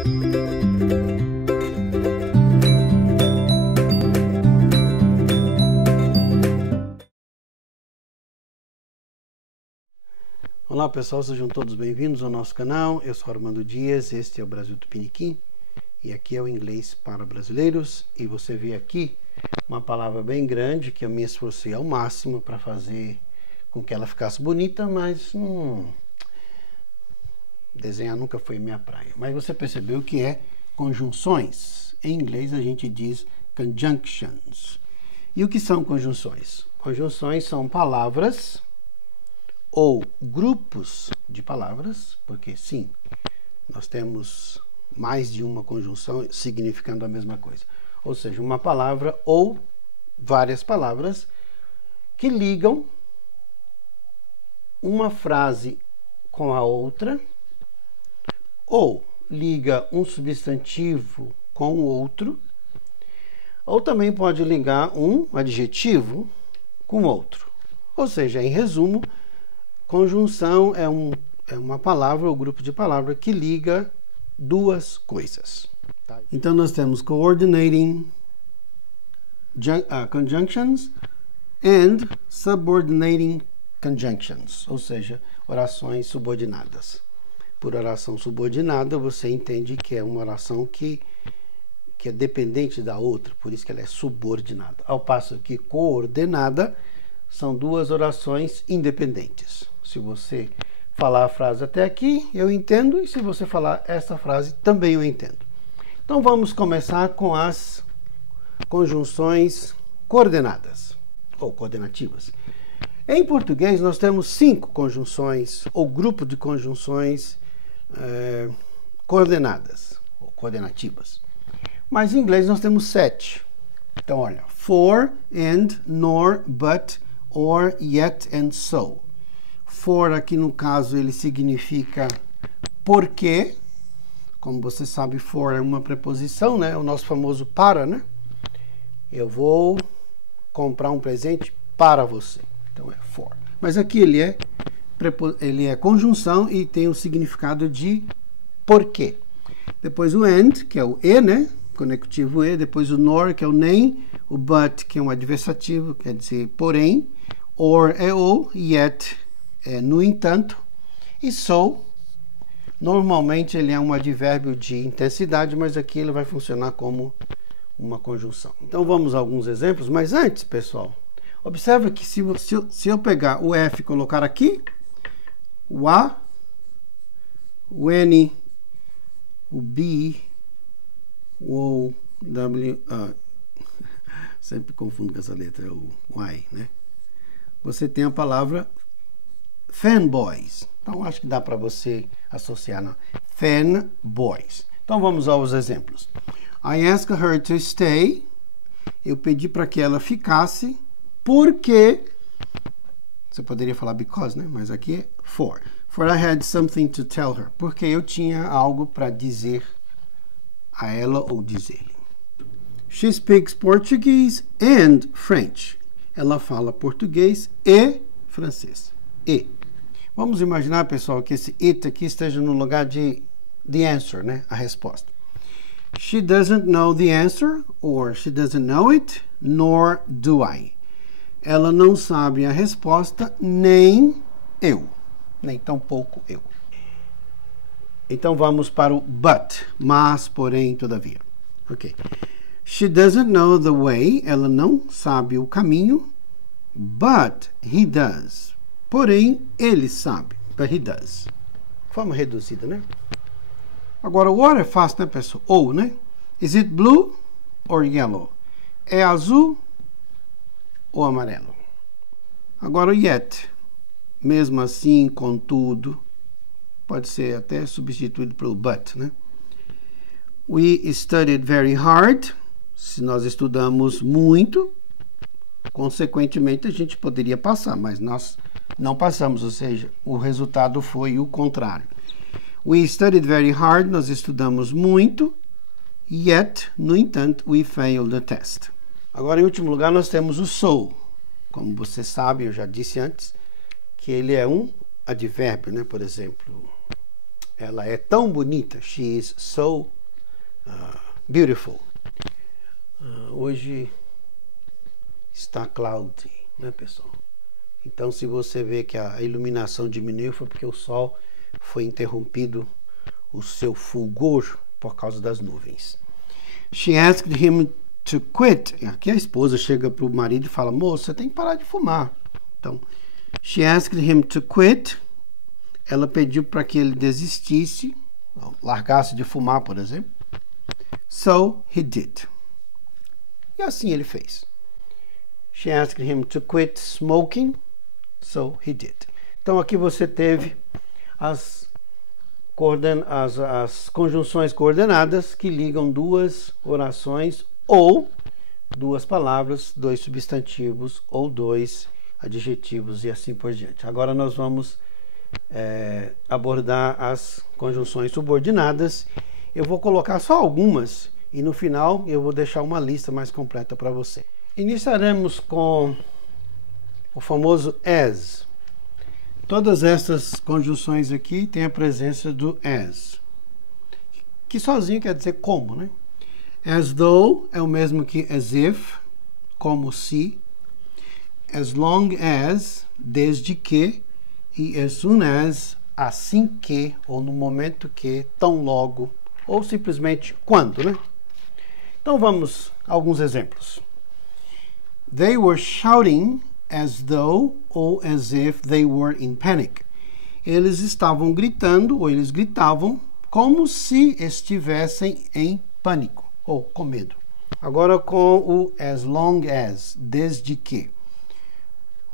Olá pessoal, sejam todos bem-vindos ao nosso canal. Eu sou Armando Dias, este é o Brasil Tupiniquim e aqui é o Inglês para Brasileiros. E você vê aqui uma palavra bem grande que eu me esforcei ao máximo para fazer com que ela ficasse bonita, mas desenhar nunca foi minha praia. Mas você percebeu que é conjunções. Em inglês a gente diz conjunctions. E o que são conjunções? Conjunções são palavras ou grupos de palavras, porque sim, nós temos mais de uma conjunção significando a mesma coisa. Ou seja, uma palavra ou várias palavras que ligam uma frase com a outra, ou liga um substantivo com o outro, ou também pode ligar um adjetivo com outro. Ou seja, em resumo, conjunção é uma palavra ou grupo de palavras que liga duas coisas. Então nós temos coordinating conjunctions and subordinating conjunctions, ou seja, orações subordinadas. Por oração subordinada você entende que é uma oração que é dependente da outra, por isso que ela é subordinada. Ao passo que coordenada são duas orações independentes. Se você falar a frase até aqui, eu entendo, e se você falar essa frase, também eu entendo. Então vamos começar com as conjunções coordenadas, ou coordenativas. Em português nós temos 5 conjunções, ou grupo de conjunções coordenadas, ou coordenativas. Mas em inglês nós temos 7. Então olha, for, and, nor, but, or, yet, and so. For aqui no caso ele significa porque, como você sabe, for é uma preposição, né? O nosso famoso para, né? Eu vou comprar um presente para você. Então é for. Mas aqui ele é conjunção e tem o significado de porquê. Depois o and, que é o e, né? Conectivo e. Depois o nor, que é o nem. O but, que é um adversativo, quer dizer porém. Or é o. Yet é no entanto. E so, normalmente ele é um advérbio de intensidade, mas aqui ele vai funcionar como uma conjunção. Então vamos a alguns exemplos, mas antes, pessoal, observe que se eu pegar o F e colocar aqui, o A, o N, o B, o O, W, sempre confundo com essa letra, o Y, né? Você tem a palavra fanboys. Então, acho que dá para você associar, não? Fanboys. Então, vamos aos exemplos. I asked her to stay. Eu pedi para que ela ficasse, porque... Você poderia falar because, né? Mas aqui é for. For I had something to tell her. Porque eu tinha algo para dizer a ela ou dizer-lhe. She speaks Portuguese and French. Ela fala português e francês. E. Vamos imaginar, pessoal, que esse it aqui esteja no lugar de the answer, né? A resposta. She doesn't know the answer, or she doesn't know it, nor do I. Ela não sabe a resposta, nem eu. Nem tampouco eu. Então vamos para o but. Mas, porém, todavia. Ok. She doesn't know the way. Ela não sabe o caminho. But he does. Porém, ele sabe. But he does. Forma reduzida, né? Agora, o or é fácil, né, pessoal? Ou, né? Is it blue or yellow? É azul ou amarelo? Agora, o yet. Mesmo assim, contudo, pode ser até substituído pelo but, né? We studied very hard. Se nós estudamos muito, consequentemente, a gente poderia passar, mas nós não passamos, ou seja, o resultado foi o contrário. We studied very hard, nós estudamos muito, yet, no entanto, we failed the test. Agora, em último lugar, nós temos o so. Como você sabe, eu já disse antes, que ele é um advérbio, né? Por exemplo, ela é tão bonita. She is so beautiful. Hoje está cloudy, né, pessoal? Então, se você vê que a iluminação diminuiu, foi porque o sol foi interrompido, o seu fulgor, por causa das nuvens. She asked him to quit. Aqui a esposa chega para o marido e fala: moço, você tem que parar de fumar. Então, she asked him to quit. Ela pediu para que ele desistisse, largasse de fumar, por exemplo. So he did. E assim ele fez. She asked him to quit smoking. So he did. Então aqui você teve as conjunções coordenadas que ligam duas orações ou duas palavras, dois substantivos ou dois adjetivos e assim por diante. Agora nós vamos abordar as conjunções subordinadas. Eu vou colocar só algumas e no final eu vou deixar uma lista mais completa para você. Iniciaremos com o famoso as. Todas essas conjunções aqui têm a presença do as, que sozinho quer dizer como, né? As though é o mesmo que as if, como se. As long as, desde que. E as soon as, assim que, ou no momento que, tão logo, ou simplesmente quando, né? Então vamos a alguns exemplos. They were shouting as though ou as if they were in panic. Eles estavam gritando, ou eles gritavam, como se estivessem em pânico, ou com medo. Agora com o as long as, desde que.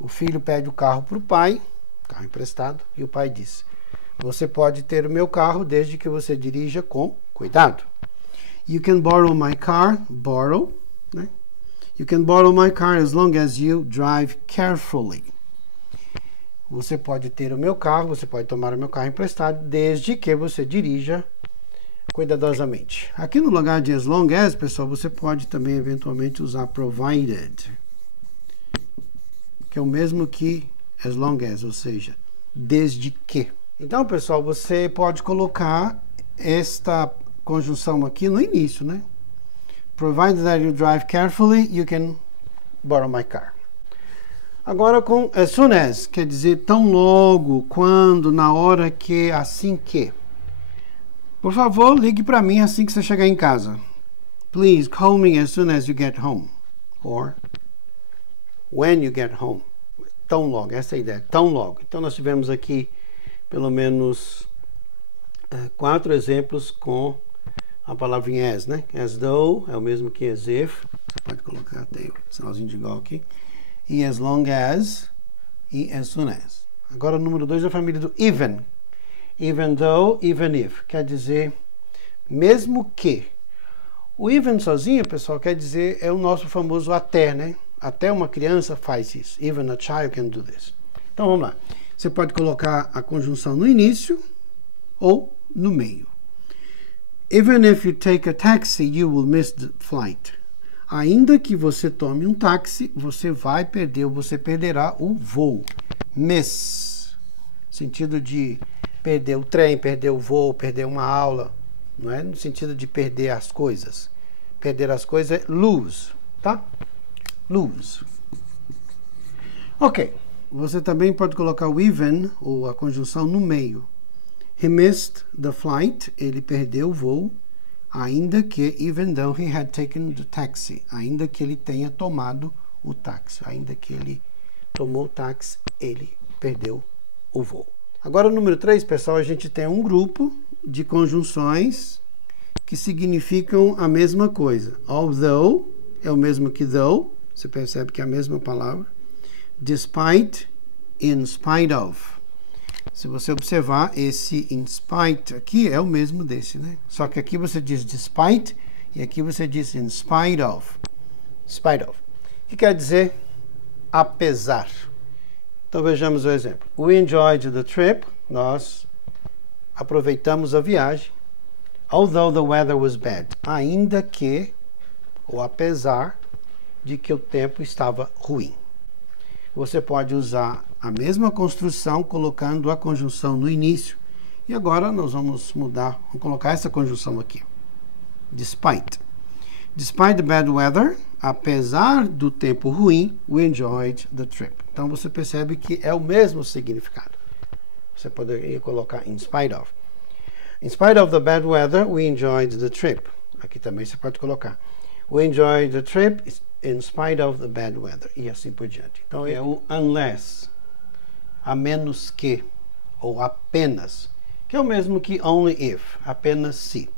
O filho pede o carro para o pai, carro emprestado, e o pai diz: você pode ter o meu carro desde que você dirija com cuidado. You can borrow my car, borrow, né? You can borrow my car as long as you drive carefully. Você pode ter o meu carro, você pode tomar o meu carro emprestado, desde que você dirija cuidadosamente. Aqui no lugar de as long as, pessoal, você pode também eventualmente usar provided, que é o mesmo que as long as, ou seja, desde que. Então, pessoal, você pode colocar esta conjunção aqui no início, né? Provided that you drive carefully, you can borrow my car. Agora com as soon as, quer dizer tão logo, quando, na hora que, assim que. Por favor, ligue para mim assim que você chegar em casa. Please call me as soon as you get home. Or when you get home. Tão logo, essa é a ideia, tão logo. Então nós tivemos aqui pelo menos 4 exemplos com a palavrinha as, né? As though é o mesmo que as if. Você pode colocar até o sinalzinho de igual aqui. E as long as e as soon as. Agora o número 2 é a família do even. Even though, even if. Quer dizer, mesmo que. O even sozinho, pessoal, quer dizer, é o nosso famoso até, né? Até uma criança faz isso. Even a child can do this. Então vamos lá. Você pode colocar a conjunção no início ou no meio. Even if you take a taxi, you will miss the flight. Ainda que você tome um táxi, você vai perder ou você perderá o voo. Miss. Sentido de perder o trem, perder o voo, perder uma aula. Não é no sentido de perder as coisas. Perder as coisas é lose, tá? Lose. Ok. Você também pode colocar o even, ou a conjunção, no meio. He missed the flight. Ele perdeu o voo. Ainda que, even though he had taken the taxi. Ainda que ele tenha tomado o táxi. Ainda que ele tomou o táxi, ele perdeu o voo. Agora, o número 3, pessoal, a gente tem um grupo de conjunções que significam a mesma coisa. Although é o mesmo que though. Você percebe que é a mesma palavra. Despite, in spite of. Se você observar, esse in spite aqui é o mesmo desse, né? Só que aqui você diz despite e aqui você diz in spite of. Spite of. Que quer dizer apesar. Então vejamos o exemplo. We enjoyed the trip. Nós aproveitamos a viagem. Although the weather was bad. Ainda que, ou apesar de que o tempo estava ruim. Você pode usar a mesma construção colocando a conjunção no início E agora nós vamos mudar, vamos colocar essa conjunção aqui. Despite. Despite the bad weather, apesar do tempo ruim, we enjoyed the trip. Então você percebe que é o mesmo significado. Você poderia colocar in spite of. In spite of the bad weather, we enjoyed the trip. Aqui também você pode colocar. We enjoyed the trip in spite of the bad weather. E assim por diante. Então é o unless. A menos que. Ou apenas. Que é o mesmo que only if. Apenas se.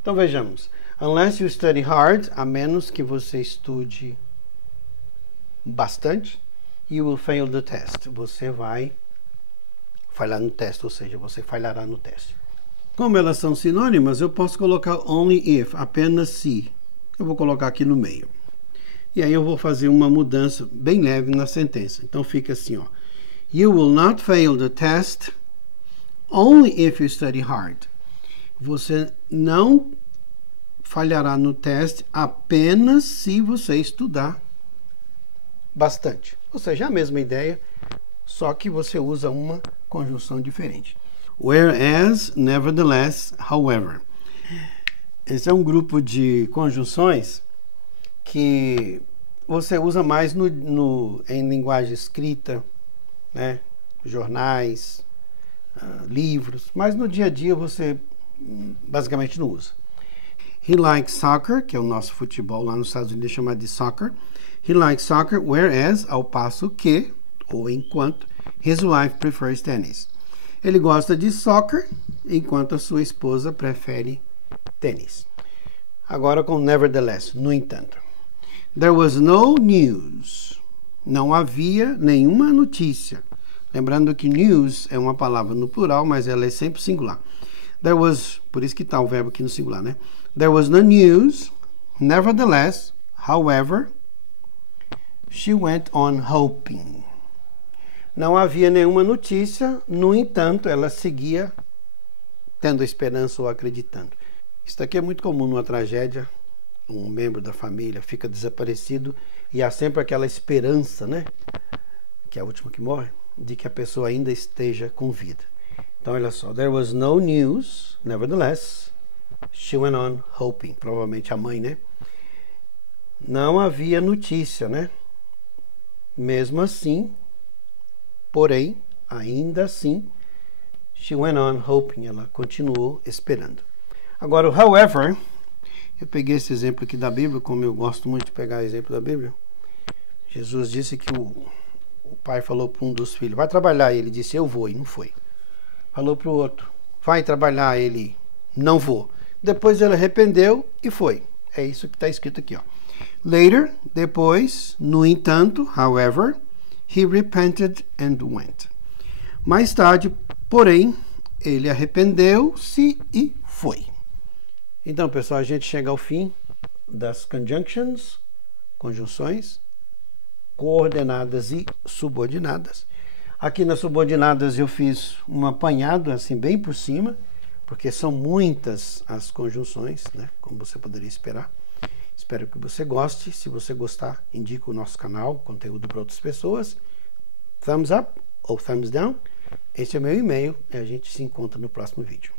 Então vejamos. Unless you study hard, a menos que você estude bastante, you will fail the test. Você vai falhar no teste, ou seja, você falhará no teste. Como elas são sinônimas, eu posso colocar only if, apenas se. Eu vou colocar aqui no meio. E aí eu vou fazer uma mudança bem leve na sentença. Então fica assim, ó. You will not fail the test only if you study hard. Você não falhará no teste apenas se você estudar bastante. Ou seja, a mesma ideia, só que você usa uma conjunção diferente. Whereas, nevertheless, however. Esse é um grupo de conjunções que você usa mais em linguagem escrita, né? Jornais, livros, mas no dia a dia você basicamente não usa. He likes soccer, que é o nosso futebol lá nos Estados Unidos chamado de soccer. He likes soccer, whereas, ao passo que, ou enquanto, his wife prefers tennis. Ele gosta de soccer, enquanto a sua esposa prefere tênis. Agora com nevertheless, no entanto. There was no news. Não havia nenhuma notícia. Lembrando que news é uma palavra no plural, mas ela é sempre singular. There was, por isso que está o verbo aqui no singular, né? There was no news. Nevertheless, however, she went on hoping. Não havia nenhuma notícia, no entanto, ela seguia tendo esperança ou acreditando. Isso aqui é muito comum numa tragédia. Um membro da família fica desaparecido e há sempre aquela esperança, né? Que é a última que morre, de que a pessoa ainda esteja com vida. Então, olha só. There was no news, nevertheless, she went on hoping. Provavelmente a mãe, né? Não havia notícia, né? Mesmo assim, porém, ainda assim, she went on hoping. Ela continuou esperando. Agora, o however, eu peguei esse exemplo aqui da Bíblia, como eu gosto muito de pegar exemplo da Bíblia. Jesus disse que o pai falou para um dos filhos, vai trabalhar. Ele disse, eu vou, e não foi. Falou para o outro, vai trabalhar. Ele, não vou. Depois ele arrependeu e foi. É isso que está escrito aqui, ó. Later, depois, no entanto, however, he repented and went. Mais tarde, porém, ele arrependeu-se e foi. Então, pessoal, a gente chega ao fim das conjunctions, conjunções, coordenadas e subordinadas. Aqui nas subordinadas eu fiz um apanhado, assim, bem por cima, porque são muitas as conjunções, né? Como você poderia esperar. Espero que você goste. Se você gostar, indique o nosso canal, conteúdo para outras pessoas. Thumbs up ou thumbs down. Esse é o meu e-mail e a gente se encontra no próximo vídeo.